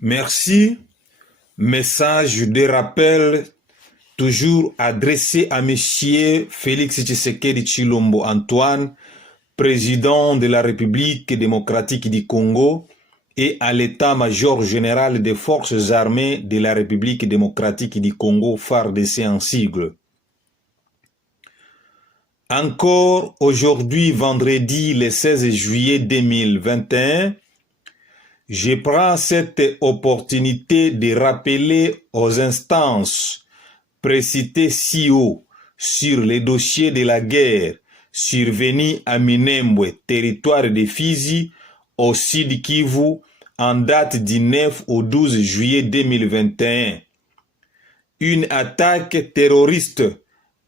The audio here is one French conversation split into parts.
Merci. Message de rappel toujours adressé à Monsieur Félix Tshisekedi Tshilombo Antoine, président de la République démocratique du Congo, et à l'état-major général des forces armées de la République démocratique du Congo, FARDC en sigle. Encore aujourd'hui, vendredi le 16 juillet 2021, je prends cette opportunité de rappeler aux instances précitées si haut sur les dossiers de la guerre survenue à Minembwe, territoire de Fizi, au Sud Kivu, en date du 9 au 12 juillet 2021. Une attaque terroriste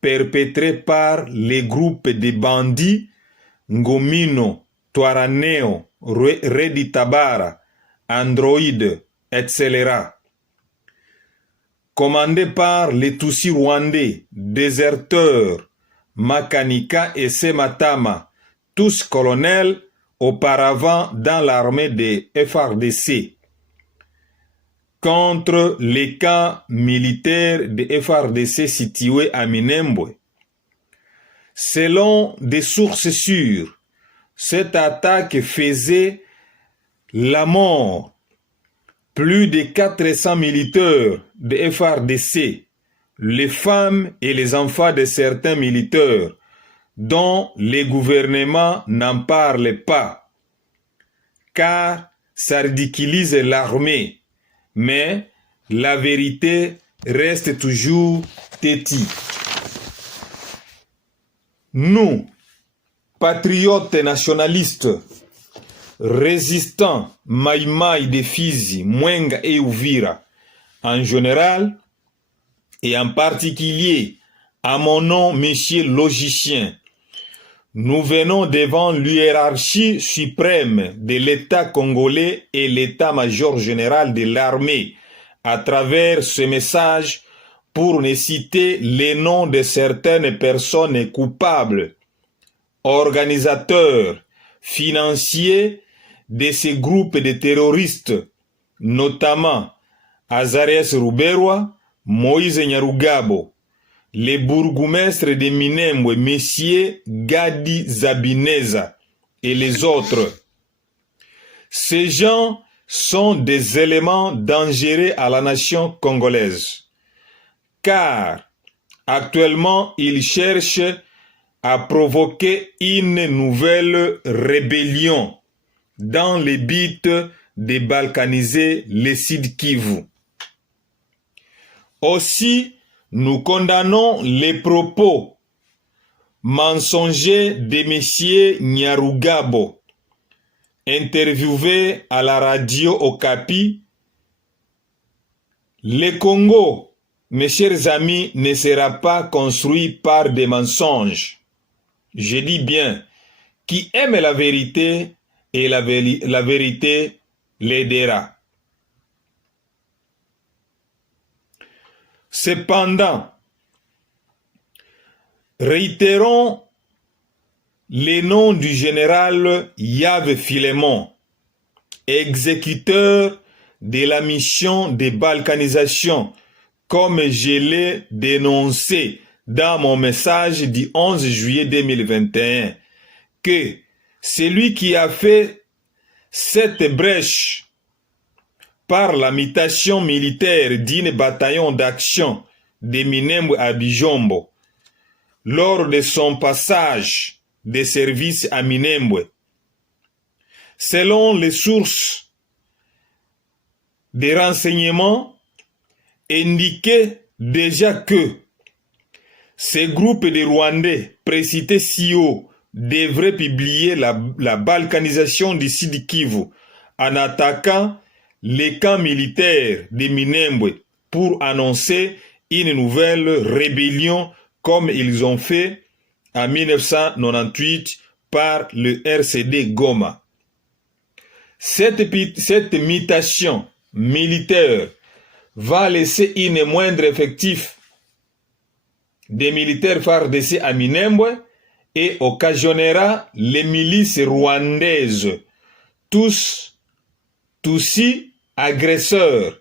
perpétrée par les groupes de bandits Ngomino, Twaraneo, Redi Tabara, Android, etc. Commandé par les Tutsis rwandais, déserteurs, Makanika et Sematama, tous colonels auparavant dans l'armée des FARDC, contre les camps militaires des FARDC situés à Minembwe. Selon des sources sûres, cette attaque faisait la mort plus de 400 militaires de FARDC, les femmes et les enfants de certains militaires, dont les gouvernements n'en parlent pas, car ça ridiculise l'armée, mais la vérité reste toujours têtue. Nous, patriotes nationalistes, résistants Maïmaï de Fizi, Mwenga et Uvira, en général, et en particulier à mon nom, monsieur logicien, nous venons devant l'hiérarchie suprême de l'État congolais et l'État-major général de l'armée à travers ce message pour ne citer les noms de certaines personnes coupables, organisateurs, financiers de ces groupes de terroristes, notamment Azarias Ruberwa, Moïse Nyarugabo, les bourgmestres de Minembwe, messieurs Gadi Zabineza et les autres. Ces gens sont des éléments dangereux à la nation congolaise, car actuellement ils cherchent à provoquer une nouvelle rébellion dans le but de balkaniser le Sud Kivu. Aussi, nous condamnons les propos mensongers de M. Nyarugabo, interviewé à la radio Okapi. Le Congo, mes chers amis, ne sera pas construit par des mensonges. Je dis bien, qui aime la vérité et la vérité l'aidera. Cependant, réitérons les noms du général Yves Filemon, exécuteur de la mission de balkanisation, comme je l'ai dénoncé dans mon message du 11 juillet 2021, que celui qui a fait cette brèche par la mutation militaire d'une bataillon d'action de Minembwe à Bijombo, lors de son passage de service à Minembwe, selon les sources des renseignements, indiquait déjà que ces groupes de Rwandais précités si haut devraient publier la balkanisation du Sud Kivu en attaquant les camps militaires de Minembwe pour annoncer une nouvelle rébellion comme ils ont fait en 1998 par le RCD Goma. Cette mutation militaire va laisser une moindre effectif des militaires FARDC à Minembwe et occasionnera les milices rwandaises, tous Tutsis agresseurs,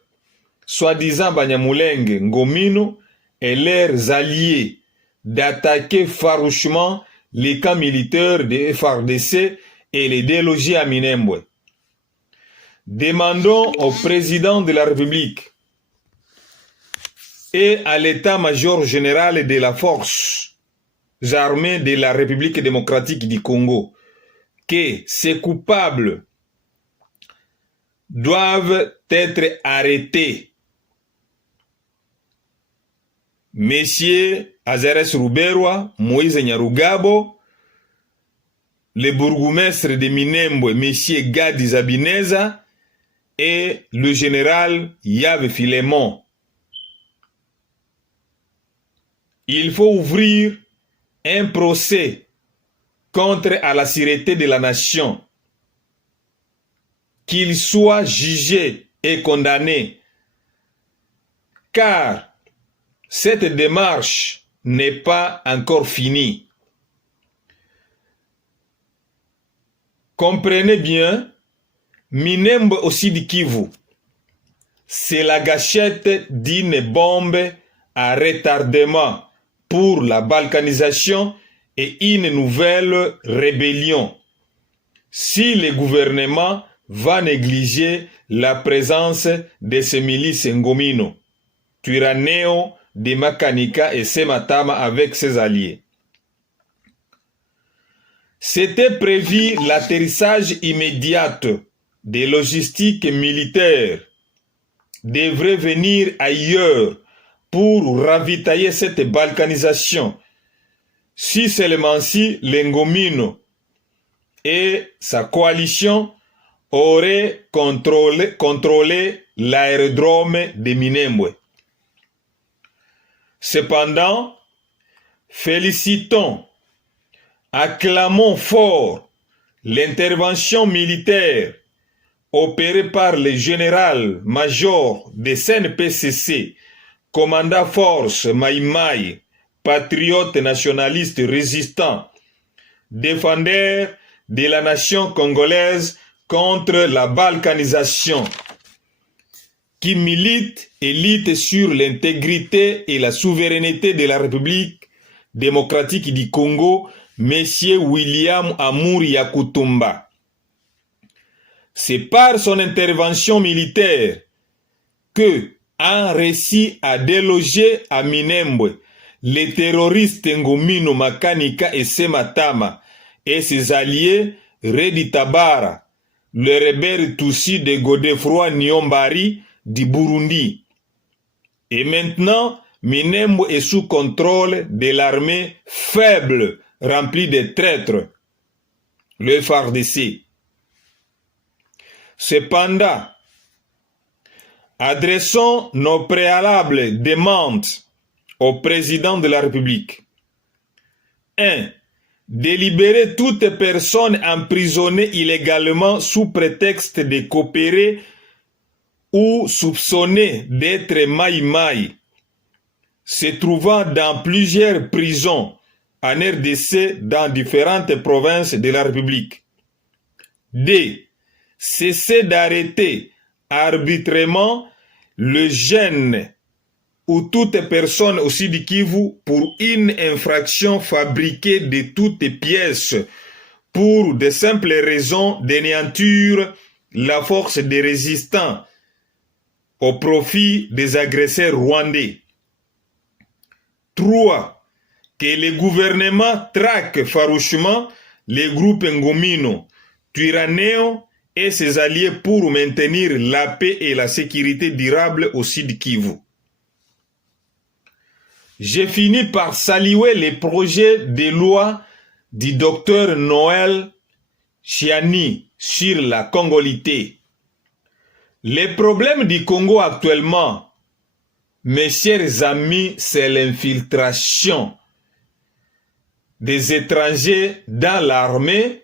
soi-disant Banyamulenge, Ngomino et leurs alliés, d'attaquer farouchement les camps militaires de FARDC et les déloger à Minembwe. Demandons au président de la République et à l'état-major général de la force armée de la République démocratique du Congo que ces coupables doivent être arrêtés. Messieurs Azares Ruberwa, Moïse Nyarugabo, le bourgmestre de Minembwe, Messieurs Gadi Zabineza et le général Yves Filemon. Il faut ouvrir un procès contre à la sûreté de la nation, qu'il soit jugé et condamné, car cette démarche n'est pas encore finie. Comprenez bien, Minembwe au Sud Kivu, c'est la gâchette d'une bombe à retardement pour la balkanisation et une nouvelle rébellion. Si le gouvernement va négliger la présence de ces milices Ngomino, Twirwaneho, de Makanika et Sematama avec ses alliés. C'était prévu l'atterrissage immédiat des logistiques militaires devrait venir ailleurs pour ravitailler cette balkanisation. Si seulement si l'Ngomino et sa coalition auraient contrôlé l'aérodrome de Minembwe. Cependant, félicitons, acclamons fort l'intervention militaire opérée par le général-major de CNPCC, commandant force Maïmaï, patriote nationaliste résistant, défendeur de la nation congolaise contre la balkanisation, qui milite et lutte sur l'intégrité et la souveraineté de la République démocratique du Congo, M. William Amour Yakutumba. C'est par son intervention militaire que a réussi à déloger à Minembwe les terroristes Ngomino, Makanika et Sematama et ses alliés Redi Tabara, le rebelle Tutsi de Godefroid Nyombari du Burundi. Et maintenant, Minembwe est sous contrôle de l'armée faible remplie de traîtres, le FARDC. Cependant, adressons nos préalables demandes au président de la République. 1. De libérer toute personne emprisonnée illégalement sous prétexte de coopérer ou soupçonnée d'être Maïmaï, se trouvant dans plusieurs prisons en RDC dans différentes provinces de la République. 2. Cesser d'arrêter arbitrairement le jeune ou toute personne au Sud Kivu pour une infraction fabriquée de toutes pièces pour de simples raisons d'anéantir la force des résistants au profit des agresseurs rwandais. 3. Que le gouvernement traque farouchement les groupes Ngomino, Twirwaneho et ses alliés pour maintenir la paix et la sécurité durable au Sud Kivu. J'ai fini par saluer les projets de loi du docteur Noël Chiani sur la congolité. Le problème du Congo actuellement, mes chers amis, c'est l'infiltration des étrangers dans l'armée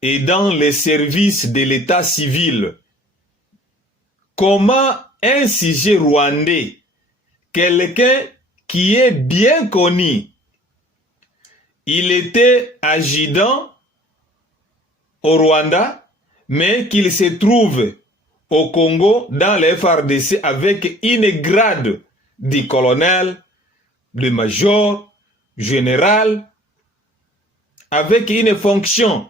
et dans les services de l'état civil. Comment un sujet rwandais, quelqu'un qui est bien connu, il était adjudant au Rwanda, mais qu'il se trouve au Congo dans le FRDC avec une grade de colonel, de major, général, avec une fonction,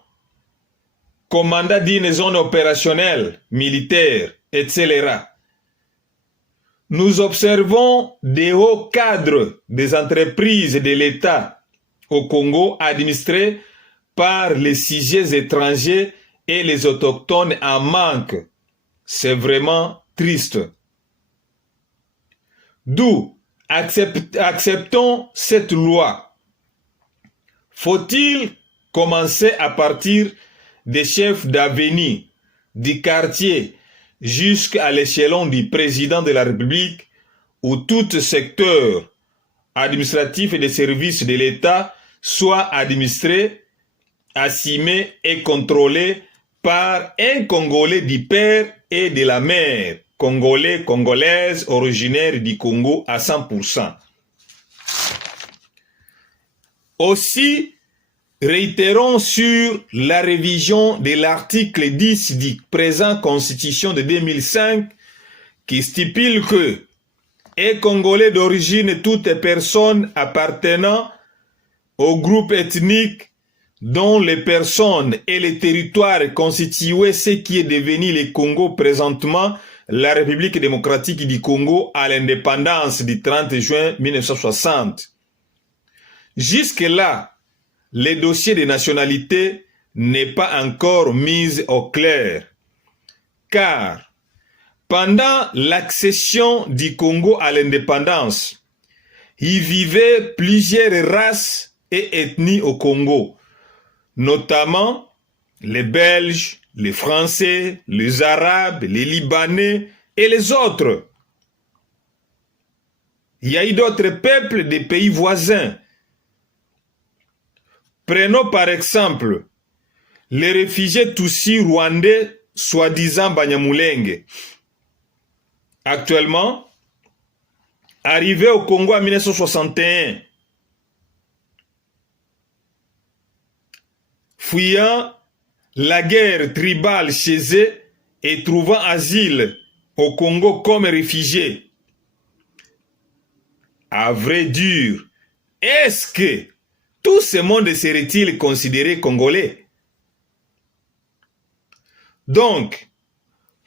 commandant d'une zone opérationnelle, militaire, etc. Nous observons des hauts cadres des entreprises de l'État au Congo administrés par les sujets étrangers et les autochtones en manque. C'est vraiment triste. D'où acceptons cette loi. Faut-il commencer à partir des chefs d'avenue, du quartier, jusqu'à l'échelon du président de la République, où tout secteur administratif et des services de l'État soit administré, assumé et contrôlé par un Congolais du père et de la mère, Congolais, Congolaise, originaire du Congo à 100%. Aussi, réitérons sur la révision de l'article 10 du présent Constitution de 2005 qui stipule que est Congolais d'origine toute personne appartenant au groupe ethnique dont les personnes et les territoires constituaient ce qui est devenu le Congo présentement, la République démocratique du Congo à l'indépendance du 30 juin 1960. Jusque-là, le dossier de nationalité n'est pas encore mis au clair, car pendant l'accession du Congo à l'indépendance, il vivait plusieurs races et ethnies au Congo, notamment les Belges, les Français, les Arabes, les Libanais et les autres. Il y a eu d'autres peuples des pays voisins. Prenons par exemple les réfugiés Tutsis rwandais, soi-disant Banyamulenge. Actuellement, arrivés au Congo en 1961, fuyant la guerre tribale chez eux et trouvant asile au Congo comme réfugiés. À vrai dire, est-ce que tout ce monde serait-il considéré congolais? Donc,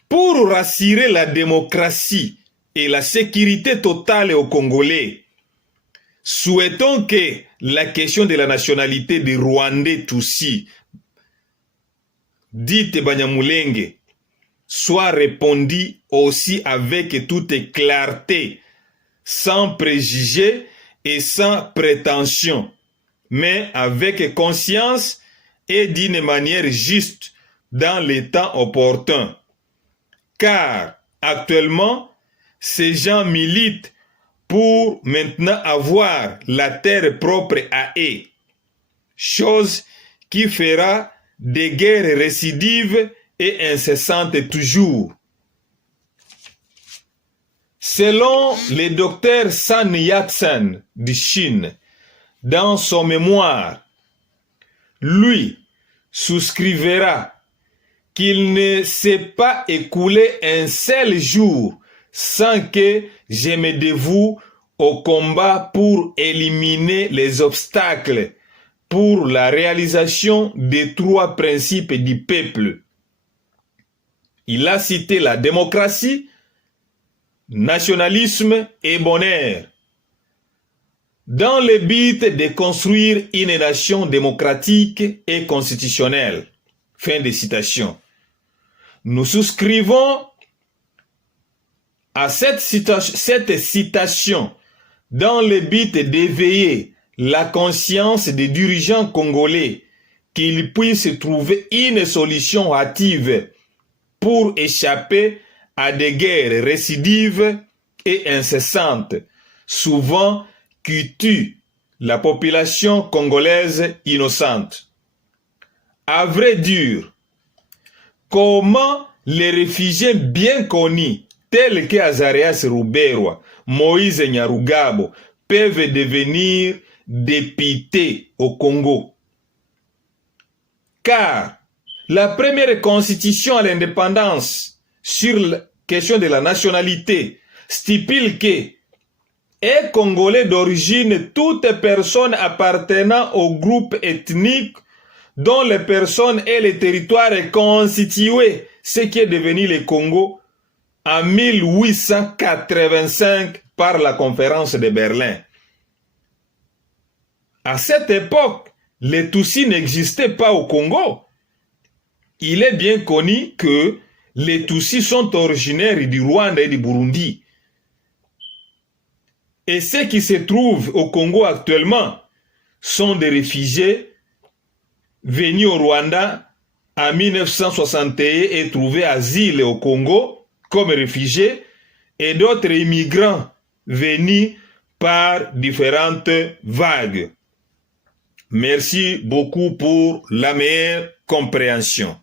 pour rassurer la démocratie et la sécurité totale aux Congolais, souhaitons que la question de la nationalité des Rwandais Tutsis, dite Banyamulenge, soit répondue aussi avec toute clarté, sans préjugés et sans prétention, mais avec conscience et d'une manière juste dans les temps opportuns. Car actuellement, ces gens militent pour maintenant avoir la terre propre à eux, chose qui fera des guerres récidives et incessantes toujours. Selon le docteur Sun Yat-sen de Chine, dans son mémoire, lui souscrivera qu'il ne s'est pas écoulé un seul jour sans que je me dévoue au combat pour éliminer les obstacles pour la réalisation des trois principes du peuple. Il a cité la démocratie, nationalisme et bonheur, dans le but de construire une nation démocratique et constitutionnelle. Fin de citation. Nous souscrivons à cette citation dans le but d'éveiller la conscience des dirigeants congolais qu'ils puissent trouver une solution hâtive pour échapper à des guerres récidives et incessantes, souvent qui tuent la population congolaise innocente. À vrai dire, comment les réfugiés bien connus, tels que Azarias Ruberwa, Moïse Nyarugabo, peuvent devenir députés au Congo? Car la première constitution à l'indépendance sur la question de la nationalité stipule que est congolais d'origine toute personne appartenant au groupe ethnique dont les personnes et les territoires est constitué, ce qui est devenu le Congo en 1885 par la conférence de Berlin. À cette époque, les Tutsis n'existaient pas au Congo. Il est bien connu que les Tutsis sont originaires du Rwanda et du Burundi. Et ceux qui se trouvent au Congo actuellement sont des réfugiés venus au Rwanda en 1961 et trouvé asile au Congo comme réfugiés, et d'autres immigrants venus par différentes vagues. Merci beaucoup pour la meilleure compréhension.